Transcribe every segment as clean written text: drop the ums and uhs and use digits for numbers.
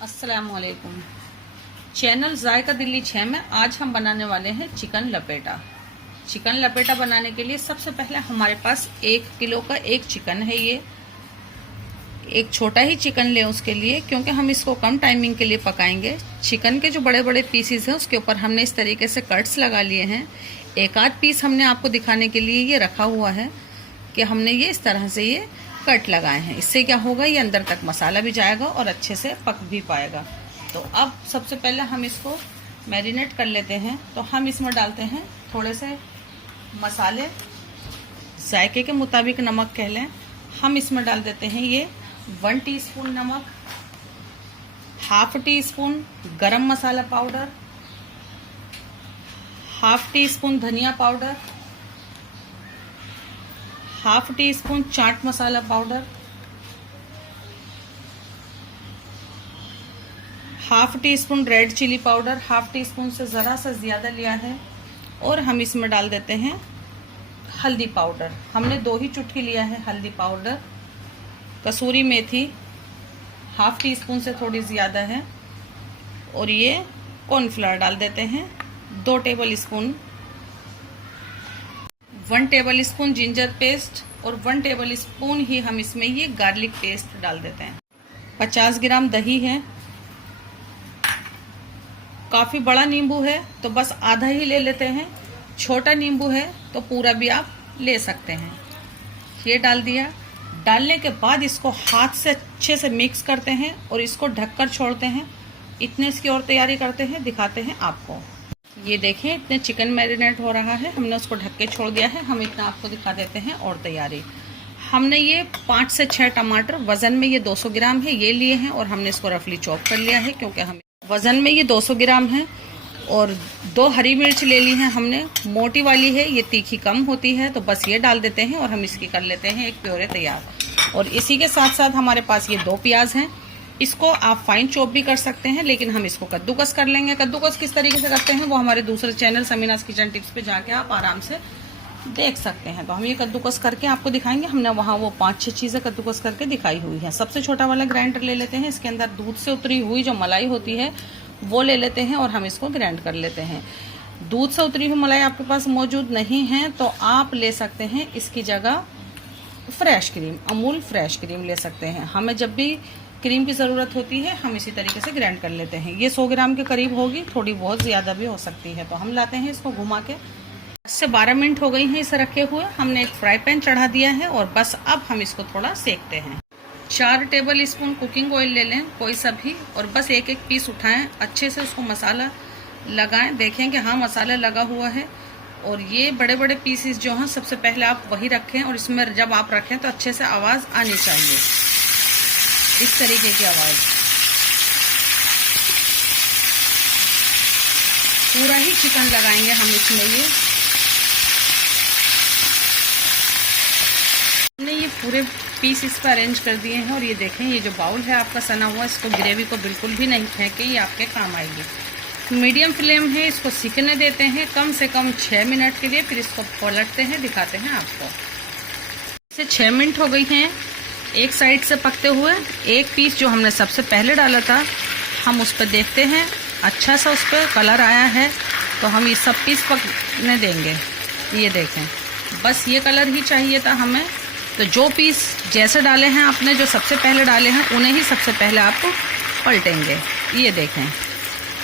अस्सलामुअलैकुम। चैनल जायका दिल्ली 6 में आज हम बनाने वाले हैं चिकन लपेटा। चिकन लपेटा बनाने के लिए सबसे पहले हमारे पास 1 किलो का एक चिकन है। ये एक छोटा ही चिकन लें उसके लिए, क्योंकि हम इसको कम टाइमिंग के लिए पकाएंगे। चिकन के जो बड़े बड़े पीसेस हैं उसके ऊपर हमने इस तरीके से कट्स लगा लिए हैं। एक आध पीस हमने आपको दिखाने के लिए ये रखा हुआ है कि हमने ये इस तरह से ये कट लगाए हैं। इससे क्या होगा, ये अंदर तक मसाला भी जाएगा और अच्छे से पक भी पाएगा। तो अब सबसे पहले हम इसको मैरिनेट कर लेते हैं। तो हम इसमें डालते हैं थोड़े से मसाले, जायके के मुताबिक नमक कह लें। हम इसमें डाल देते हैं ये 1 टीस्पून नमक, half teaspoon garam masala powder, half teaspoon धनिया powder, half teaspoon chaat masala powder, half teaspoon red chilli powder, half teaspoon से ज़रा सा ज़्यादा लिया है। और हम इसमें डाल देते हैं हल्दी पाउडर। हमने 2 ही चुटकी लिया है हल्दी पाउडर। कसूरी मेथी हाफ टी स्पून से थोड़ी ज़्यादा है। और ये कॉर्नफ्लावर डाल देते हैं 2 table spoon, 1 table spoon ginger paste और 1 टेबल स्पून ही हम इसमें ये गार्लिक पेस्ट डाल देते हैं। 50 ग्राम दही है। काफ़ी बड़ा नींबू है तो बस आधा ही ले लेते हैं, छोटा नींबू है तो पूरा भी आप ले सकते हैं। ये डाल दिया। डालने के बाद इसको हाथ से अच्छे से मिक्स करते हैं और इसको ढककर छोड़ते हैं। इतने इसकी और तैयारी करते हैं, दिखाते हैं आपको। ये देखें, इतने चिकन मैरिनेट हो रहा है, हमने उसको ढक के छोड़ दिया है। हम इतना आपको दिखा देते हैं और तैयारी। हमने ये 5 से 6 टमाटर, वजन में ये 200 ग्राम है, ये लिए हैं और हमने इसको रफली चॉप कर लिया है, क्योंकि हम वजन में ये 200 ग्राम है। और 2 हरी मिर्च ले ली हैं हमने, मोटी वाली है, ये तीखी कम होती है, तो बस ये डाल देते हैं और हम इसकी कर लेते हैं एक प्योरे तैयार। और इसी के साथ साथ हमारे पास ये 2 प्याज हैं। इसको आप फाइन चॉप भी कर सकते हैं, लेकिन हम इसको कद्दूकस कर लेंगे। कद्दूकस किस तरीके से करते हैं वो हमारे दूसरे चैनल समीनास किचन टिप्स पे जाके आप आराम से देख सकते हैं। तो हम ये कद्दूकस करके आपको दिखाएंगे। हमने वहाँ वो 5-6 चीज़ें कद्दूकस करके दिखाई हुई है। सबसे छोटा वाला ग्राइंडर ले लेते हैं। इसके अंदर दूध से उतरी हुई जो मलाई होती है वो ले लेते हैं और हम इसको ग्राइंड कर लेते हैं। दूध से उतरी हुई मलाई आपके पास मौजूद नहीं है तो आप ले सकते हैं इसकी जगह fresh cream, Amul fresh cream ले सकते हैं। हमें जब भी क्रीम की ज़रूरत होती है हम इसी तरीके से ग्राइंड कर लेते हैं। ये 100 ग्राम के करीब होगी, थोड़ी बहुत ज़्यादा भी हो सकती है। तो हम लाते हैं इसको घुमा के। 10 से 12 मिनट हो गई हैं इसे रखे हुए। हमने एक फ्राई पैन चढ़ा दिया है और बस अब हम इसको थोड़ा सेकते हैं। 4 टेबल स्पून कुकिंग ऑयल ले लें, कोई सा भी, और बस एक पीस उठाएं, अच्छे से उसको मसाला लगाएं। देखें कि हाँ मसाला लगा हुआ है। और ये बड़े बड़े पीसेस जो हैं सबसे पहले आप वही रखें, और इसमें जब आप रखें तो अच्छे से आवाज़ आनी चाहिए, इस तरीके की आवाज़। पूरा ही चिकन लगाएंगे हम इसमें। हमने ये पूरे पीस इस पर अरेंज कर दिए हैं। और ये देखें, ये जो बाउल है आपका सना हुआ, इसको ग्रेवी को बिल्कुल भी नहीं फेंके, ये आपके काम आएगी। मीडियम फ्लेम है, इसको सीखने देते हैं कम से कम 6 मिनट के लिए। फिर इसको पलटते हैं, दिखाते हैं आपको। इसे 6 मिनट हो गई हैं एक साइड से पकते हुए। एक पीस जो हमने सबसे पहले डाला था, हम उस पर देखते हैं, अच्छा सा उस पर कलर आया है, तो हम ये सब पीस पकने देंगे। ये देखें, बस ये कलर ही चाहिए था हमें। तो जो पीस जैसे डाले हैं आपने, जो सबसे पहले डाले हैं, उन्हें ही सबसे पहले आप पलटेंगे। ये देखें,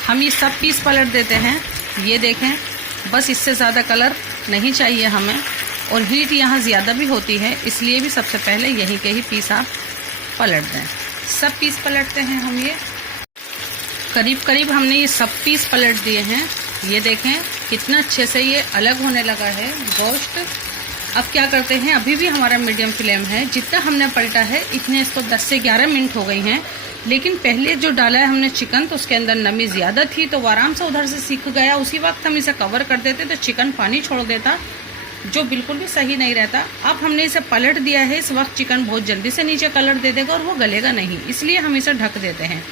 हम ये सब पीस पलट देते हैं। ये देखें, बस इससे ज़्यादा कलर नहीं चाहिए हमें। और हीट यहाँ ज़्यादा भी होती है, इसलिए भी सबसे पहले यहीं के ही पीस आप पलट दें। सब पीस पलटते हैं हम। ये करीब करीब हमने ये सब पीस पलट दिए हैं। ये देखें कितना अच्छे से ये अलग होने लगा है गोश्त। अब क्या करते हैं, अभी भी हमारा मीडियम फ्लेम है। जितना हमने पलटा है इतने इसको 10 से 11 मिनट हो गई हैं। लेकिन पहले जो डाला है हमने चिकन, तो उसके अंदर नमी ज़्यादा थी, तो वो आराम से उधर से सीख गया। उसी वक्त हम इसे कवर कर देते तो चिकन पानी छोड़ देता, जो बिल्कुल भी सही नहीं रहता। अब हमने इसे पलट दिया है, इस वक्त चिकन बहुत जल्दी से नीचे कलर दे देगा और वो गलेगा नहीं, इसलिए हम इसे ढक देते हैं।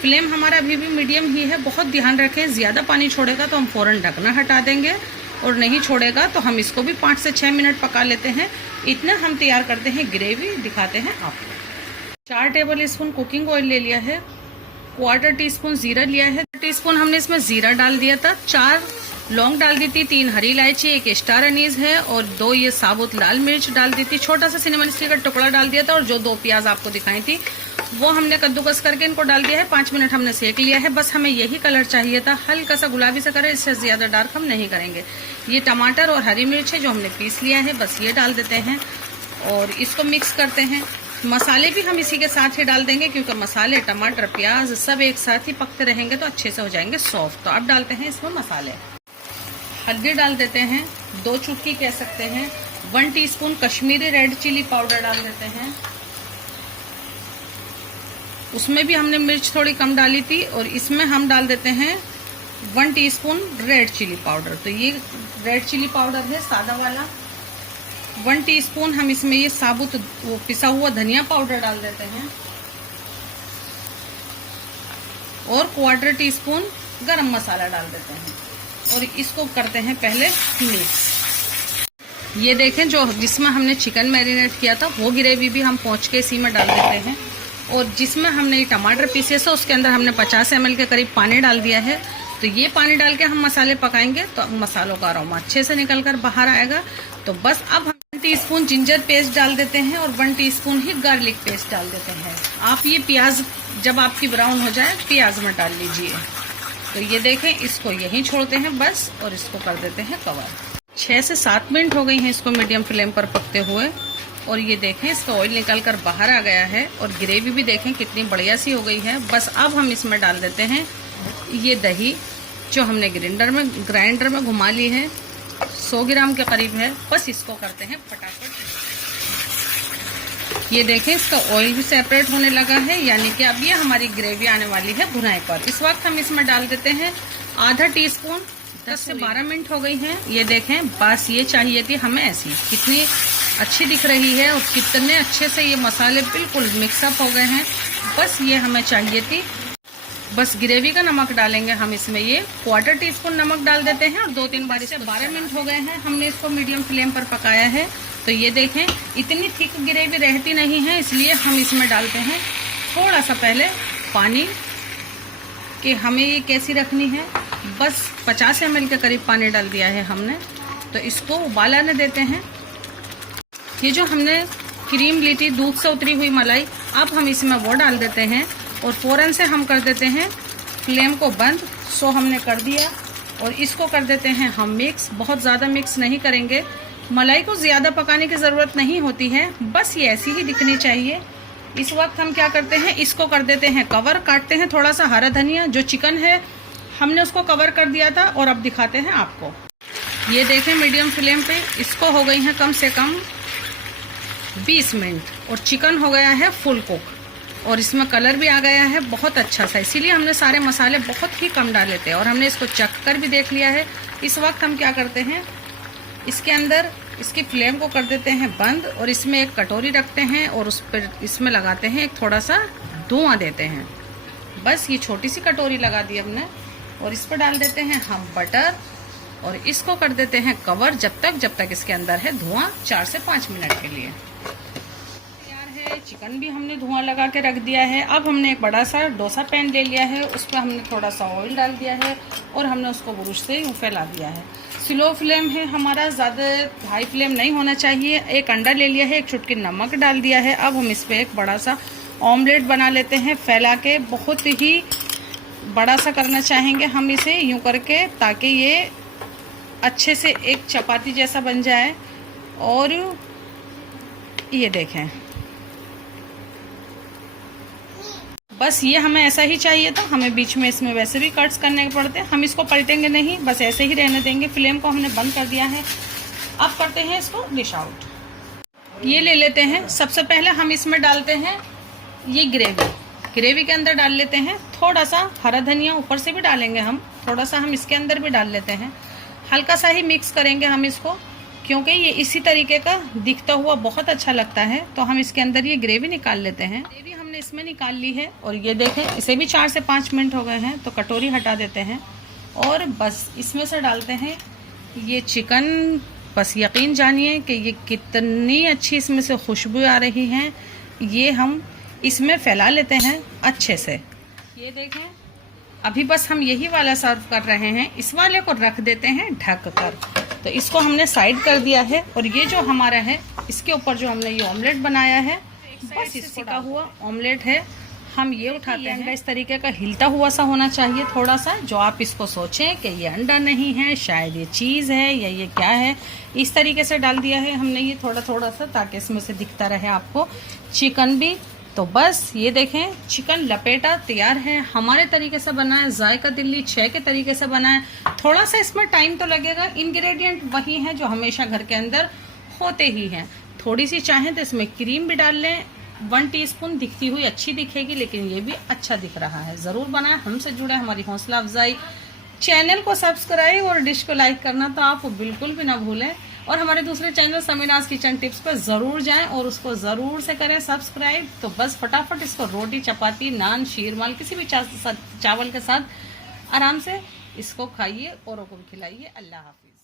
फ्लेम हमारा अभी भी मीडियम ही है। बहुत ध्यान रखें, ज़्यादा पानी छोड़ेगा तो हम फ़ौरन ढकना हटा देंगे, और नहीं छोड़ेगा तो हम इसको भी 5 से 6 मिनट पका लेते हैं। इतना हम तैयार करते हैं ग्रेवी, दिखाते हैं आपको। 4 टेबल स्पून कुकिंग ऑयल ले लिया है। 1/4 टीस्पून जीरा लिया है। टीस्पून हमने इसमें जीरा डाल दिया था, 4 लौंग डाल दी थी, 3 हरी इलायची, 1 स्टार अनीज है और 2 ये साबुत लाल मिर्च डाल दी थी, छोटा सा सिनेमन स्टिक का टुकड़ा डाल दिया था और जो 2 प्याज आपको दिखाई थी वो हमने कद्दूकस करके इनको डाल दिया है। 5 मिनट हमने सेक लिया है। बस हमें यही कलर चाहिए था, हल्का सा गुलाबी सा कलर, इससे ज्यादा डार्क हम नहीं करेंगे। ये टमाटर और हरी मिर्च है जो हमने पीस लिया है, बस ये डाल देते हैं और इसको मिक्स करते हैं। मसाले भी हम इसी के साथ ही डाल देंगे क्योंकि मसाले, टमाटर, प्याज सब एक साथ ही पकते रहेंगे तो अच्छे से हो जाएंगे सॉफ्ट। तो अब डालते हैं इसमें मसाले। हल्दी डाल देते हैं, 2 चुटकी कह सकते हैं। 1 teaspoon Kashmiri red chilli powder डाल देते हैं। उसमें भी हमने मिर्च थोड़ी कम डाली थी और इसमें हम डाल देते हैं 1 टीस्पून रेड चिली पाउडर। तो ये रेड चिली पाउडर है सादा वाला। 1 टीस्पून हम इसमें ये साबुत वो पिसा हुआ धनिया पाउडर डाल देते हैं और 1/4 टीस्पून गरम मसाला डाल देते हैं और इसको करते हैं पहले मिक्स। ये देखें जो जिसमें हमने चिकन मैरिनेट किया था वो ग्रेवी भी हम पोंछ के इसी में डाल देते हैं और जिसमें हमने ये टमाटर पीसे से उसके अंदर हमने 50 ml के करीब पानी डाल दिया है। तो ये पानी डाल के हम मसाले पकाएंगे तो मसालों का अरोमा अच्छे से निकल कर बाहर आएगा। तो बस अब हम 1 टीस्पून जिंजर पेस्ट डाल देते हैं और 1 टीस्पून ही गार्लिक पेस्ट डाल देते हैं। आप ये प्याज जब आपकी ब्राउन हो जाए प्याज में डाल लीजिए। तो ये देखें इसको यहीं छोड़ते हैं बस और इसको कर देते हैं कवर। 6 से 7 मिनट हो गई हैं इसको मीडियम फ्लेम पर पकते हुए और ये देखें इसका ऑयल निकल कर बाहर आ गया है और ग्रेवी भी देखें कितनी बढ़िया सी हो गई है। बस अब हम इसमें डाल देते हैं ये दही जो हमने ग्राइंडर में घुमा ली है, 100 ग्राम के करीब है। बस इसको करते हैं फटाफट। ये देखें इसका ऑयल भी सेपरेट होने लगा है, यानी कि अब ये हमारी ग्रेवी आने वाली है भुनाई पर। इस वक्त हम इसमें डाल देते हैं आधा टीस्पून। 10 से 12 मिनट हो गई हैं। ये देखें बस ये चाहिए थी हमें ऐसी, कितनी अच्छी दिख रही है और कितने अच्छे से ये मसाले बिल्कुल मिक्सअप हो गए हैं। बस ये हमें चाहिए थी। बस ग्रेवी का नमक डालेंगे हम इसमें, ये 1/4 टीस्पून नमक डाल देते हैं और 2-3 बार से 12 मिनट हो गए हैं हमने इसको मीडियम फ्लेम पर पकाया है। तो ये देखें इतनी थिक ग्रेवी रहती नहीं है, इसलिए हम इसमें डालते हैं थोड़ा सा पहले पानी कि हमें ये कैसी रखनी है। बस 50 ml के करीब पानी डाल दिया है हमने। तो इसको उबाल आने देते हैं। ये जो हमने क्रीम ली थी दूध से उतरी हुई मलाई, अब हम इसमें वो डाल देते हैं और फौरन से हम कर देते हैं फ्लेम को बंद। सो हमने कर दिया और इसको कर देते हैं हम मिक्स। बहुत ज़्यादा मिक्स नहीं करेंगे, मलाई को ज़्यादा पकाने की ज़रूरत नहीं होती है, बस ये ऐसी ही दिखनी चाहिए। इस वक्त हम क्या करते हैं इसको कर देते हैं कवर। काटते हैं थोड़ा सा हरा धनिया, जो चिकन है हमने उसको कवर कर दिया था और अब दिखाते हैं आपको। ये देखें मीडियम फ्लेम पे इसको हो गई है कम से कम 20 मिनट और चिकन हो गया है फुल कुक और इसमें कलर भी आ गया है बहुत अच्छा सा। इसीलिए हमने सारे मसाले बहुत ही कम डाले थे और हमने इसको चख कर भी देख लिया है। इस वक्त हम क्या करते हैं इसके अंदर इसकी फ्लेम को कर देते हैं बंद और इसमें एक कटोरी रखते हैं और उस पर इसमें लगाते हैं एक थोड़ा सा धुआं देते हैं। बस ये छोटी सी कटोरी लगा दी हमने और इस पर डाल देते हैं हम बटर और इसको कर देते हैं कवर जब तक इसके अंदर है धुआं 4 से 5 मिनट के लिए। तैयार है, चिकन भी हमने धुआं लगा के रख दिया है। अब हमने एक बड़ा सा डोसा पैन ले लिया है, उस पर हमने थोड़ा सा ऑयल डाल दिया है और हमने उसको बुरुश से यूँ फैला दिया है। स्लो फ्लेम है हमारा, ज़्यादा हाई फ्लेम नहीं होना चाहिए। एक अंडा ले लिया है, एक चुटकी नमक डाल दिया है। अब हम इस पर एक बड़ा सा ऑमलेट बना लेते हैं फैला के। बहुत ही बड़ा सा करना चाहेंगे हम इसे यूँ करके, ताकि ये अच्छे से एक चपाती जैसा बन जाए। और ये देखें बस ये हमें ऐसा ही चाहिए था। हमें बीच में इसमें वैसे भी कट्स करने पड़ते हैं, हम इसको पलटेंगे नहीं, बस ऐसे ही रहने देंगे। फ्लेम को हमने बंद कर दिया है। अब करते हैं इसको डिश आउट। ये ले लेते हैं, सबसे पहले हम इसमें डालते हैं ये ग्रेवी के अंदर डाल लेते हैं थोड़ा सा हरा धनिया, ऊपर से भी डालेंगे हम, थोड़ा सा हम इसके अंदर भी डाल लेते हैं। हल्का सा ही मिक्स करेंगे हम इसको, क्योंकि ये इसी तरीके का दिखता हुआ बहुत अच्छा लगता है। तो हम इसके अंदर ये ग्रेवी निकाल लेते हैं। ग्रेवी हमने इसमें निकाल ली है और ये देखें इसे भी 4 से 5 मिनट हो गए हैं। तो कटोरी हटा देते हैं और बस इसमें से डालते हैं ये चिकन। बस यकीन जानिए कि ये कितनी अच्छी इसमें से खुशबू आ रही है। ये हम इसमें फैला लेते हैं अच्छे से। ये देखें, अभी बस हम यही वाला सर्व कर रहे हैं। इस वाले को रख देते हैं ढक कर। तो इसको हमने साइड कर दिया है और ये जो हमारा है इसके ऊपर जो हमने ये ऑमलेट बनाया है, बस इसको का हुआ ऑमलेट है, हम ये उठाते हैं। अंडा इस तरीके का हिलता हुआ सा होना चाहिए थोड़ा सा, जो आप इसको सोचें कि ये अंडा नहीं है, शायद ये चीज़ है या ये क्या है। इस तरीके से डाल दिया है हमने ये थोड़ा थोड़ा सा, ताकि इसमें से दिखता रहे आपको। चिकन भी, तो बस ये देखें, चिकन लपेटा तैयार है। हमारे तरीके से बना है, जायका दिल्ली 6 के तरीके से बना है। थोड़ा सा इसमें टाइम तो लगेगा, इंग्रेडिएंट वही है जो हमेशा घर के अंदर होते ही हैं। थोड़ी सी चाहें तो इसमें क्रीम भी डाल लें, 1 टीस्पून, दिखती हुई अच्छी दिखेगी, लेकिन ये भी अच्छा दिख रहा है। ज़रूर बनाएं, हमसे जुड़े, हमारी हौसला अफजाई। चैनल को सब्सक्राइब और डिश को लाइक करना तो आप बिल्कुल भी ना भूलें। और हमारे दूसरे चैनल समीनाज किचन टिप्स पर ज़रूर जाएं और उसको ज़रूर से करें सब्सक्राइब। तो बस फटाफट इसको रोटी, चपाती, नान, शीरमाल, किसी भी चावल के साथ आराम से इसको खाइए, औरों को भी खिलाइए। अल्लाह हाफिज़।